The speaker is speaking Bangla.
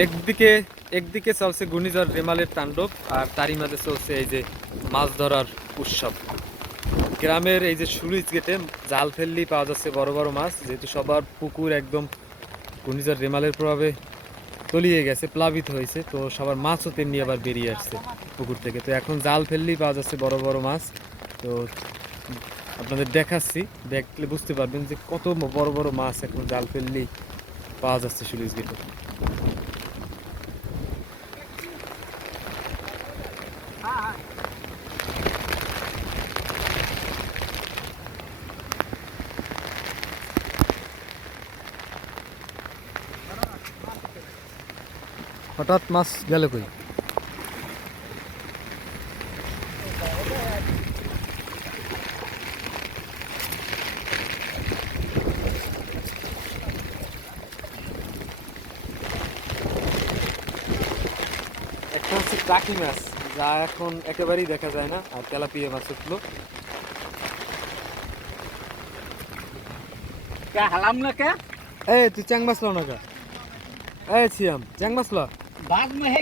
একদিকে একদিকে চলছে ঘূর্ণিঝড় রেমালের তাণ্ডব, আর তারই মাঝে চলছে এই যে মাছ ধরার উৎসব। গ্রামের এই যে সুইচ গেটে জাল ফেললেই পাওয়া যাচ্ছে বড় বড় মাছ, যেহেতু সবার পুকুর একদম ঘূর্ণিঝড় রেমালের প্রভাবে তলিয়ে গেছে, প্লাবিত হয়েছে, তো সবার মাছও তেমনি আবার বেরিয়ে আসছে পুকুর থেকে। তো এখন জাল ফেললেই পাওয়া যাচ্ছে বড় বড় মাছ। তো আপনাদের দেখাচ্ছি, দেখলে বুঝতে পারবেন যে কত বড় বড় মাছ এখন জাল ফেললেই পাওয়া যাচ্ছে সুইচ গেটে। হঠাৎ মাছ গেল কই? একটা হচ্ছে টাকি মাছ, যা এখন একেবারেই দেখা যায় না, আর তেলাপিয়া মাছ উঠলো। क्या हलाम ना क्या এই তুই চ্যাং মাছ লো না কা? এই ছিয়াম চ্যাং মাছ লো। बाद में है